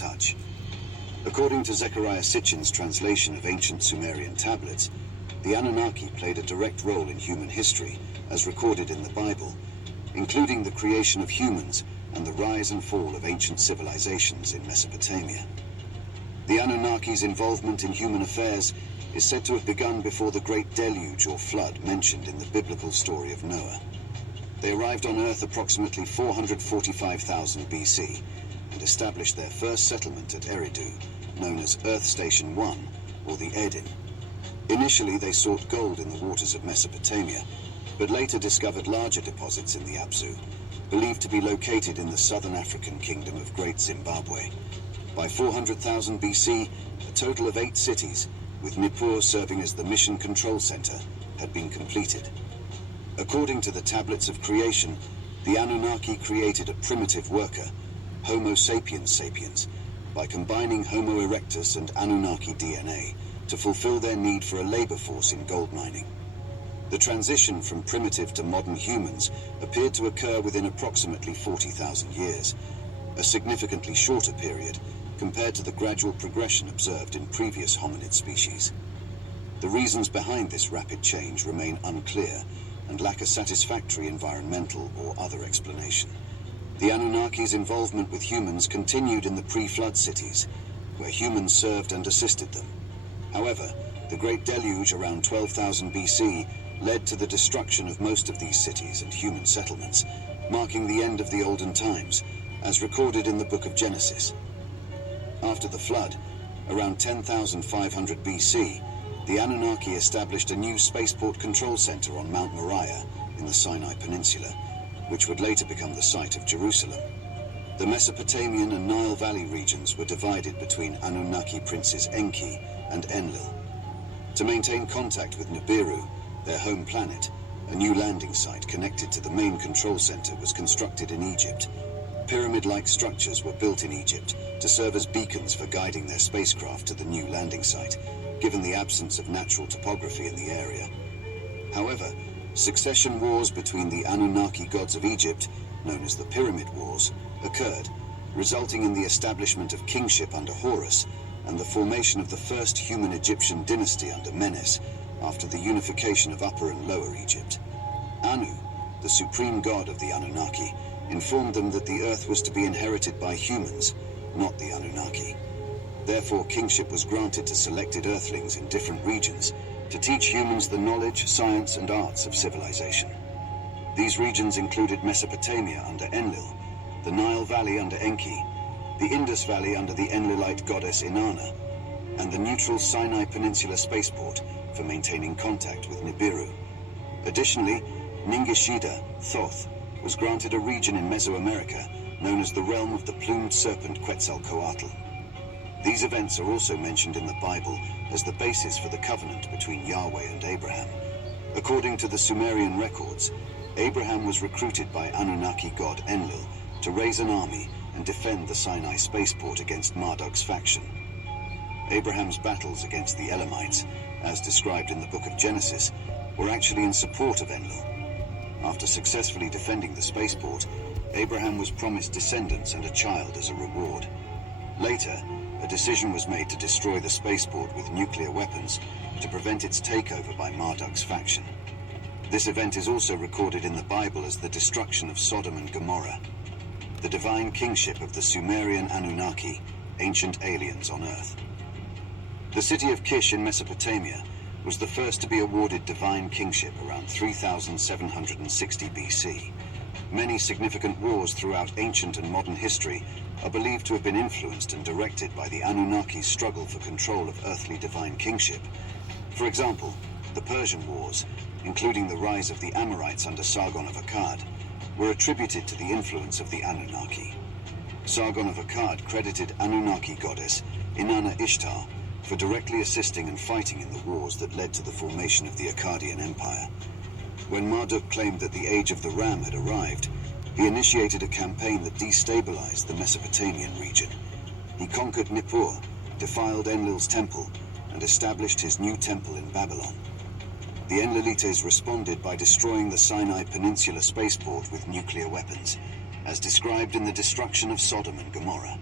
touch. According to Zecharia Sitchin's translation of ancient Sumerian tablets, the Anunnaki played a direct role in human history, as recorded in the Bible, including the creation of humans and the rise and fall of ancient civilizations in Mesopotamia. The Anunnakis' involvement in human affairs is said to have begun before the Great Deluge or Flood mentioned in the biblical story of Noah. They arrived on Earth approximately 445,000 BC and established their first settlement at Eridu, known as Earth Station 1, or the Eden. Initially, they sought gold in the waters of Mesopotamia, but later discovered larger deposits in the Abzu, believed to be located in the southern African kingdom of Great Zimbabwe. By 400,000 BC, a total of 8 cities, with Nippur serving as the mission control center, had been completed. According to the tablets of creation, the Anunnaki created a primitive worker, Homo sapiens sapiens, by combining Homo erectus and Anunnaki DNA to fulfill their need for a labor force in gold mining. The transition from primitive to modern humans appeared to occur within approximately 40,000 years, a significantly shorter period compared to the gradual progression observed in previous hominid species. The reasons behind this rapid change remain unclear and lack a satisfactory environmental or other explanation. The Anunnakis' involvement with humans continued in the pre-flood cities, where humans served and assisted them. However, the Great Deluge around 12,000 BC led to the destruction of most of these cities and human settlements, marking the end of the olden times, as recorded in the Book of Genesis. After the flood, around 10,500 BC, the Anunnaki established a new spaceport control center on Mount Moriah in the Sinai Peninsula, which would later become the site of Jerusalem. The Mesopotamian and Nile Valley regions were divided between Anunnaki princes Enki and Enlil. To maintain contact with Nibiru, their home planet, a new landing site connected to the main control center was constructed in Egypt. Pyramid-like structures were built in Egypt to serve as beacons for guiding their spacecraft to the new landing site, given the absence of natural topography in the area. However, succession wars between the Anunnaki gods of Egypt, known as the Pyramid Wars, occurred, resulting in the establishment of kingship under Horus and the formation of the first human Egyptian dynasty under Menes after the unification of Upper and Lower Egypt. Anu, the supreme god of the Anunnaki, informed them that the earth was to be inherited by humans, not the Anunnaki. Therefore, kingship was granted to selected earthlings in different regions to teach humans the knowledge, science, and arts of civilization. These regions included Mesopotamia under Enlil, the Nile Valley under Enki, the Indus Valley under the Enlilite goddess Inanna, and the neutral Sinai Peninsula spaceport for maintaining contact with Nibiru. Additionally, Ningishida, Thoth, was granted a region in Mesoamerica known as the realm of the plumed serpent Quetzalcoatl. These events are also mentioned in the Bible as the basis for the covenant between Yahweh and Abraham. According to the Sumerian records, Abraham was recruited by Anunnaki god Enlil to raise an army and defend the Sinai spaceport against Marduk's faction. Abraham's battles against the Elamites, as described in the Book of Genesis, were actually in support of Enlil. After successfully defending the spaceport, Abraham was promised descendants and a child as a reward. Later, a decision was made to destroy the spaceport with nuclear weapons to prevent its takeover by Marduk's faction. This event is also recorded in the Bible as the destruction of Sodom and Gomorrah, the divine kingship of the Sumerian Anunnaki, ancient aliens on Earth. The city of Kish in Mesopotamia was the first to be awarded divine kingship around 3760 BC. Many significant wars throughout ancient and modern history are believed to have been influenced and directed by the Anunnaki's struggle for control of earthly divine kingship. For example, the Persian Wars, including the rise of the Amorites under Sargon of Akkad, were attributed to the influence of the Anunnaki. Sargon of Akkad credited Anunnaki goddess Inanna Ishtar for directly assisting and fighting in the wars that led to the formation of the Akkadian Empire. When Marduk claimed that the Age of the Ram had arrived, he initiated a campaign that destabilized the Mesopotamian region. He conquered Nippur, defiled Enlil's temple, and established his new temple in Babylon. The Enlilites responded by destroying the Sinai Peninsula spaceport with nuclear weapons, as described in the destruction of Sodom and Gomorrah.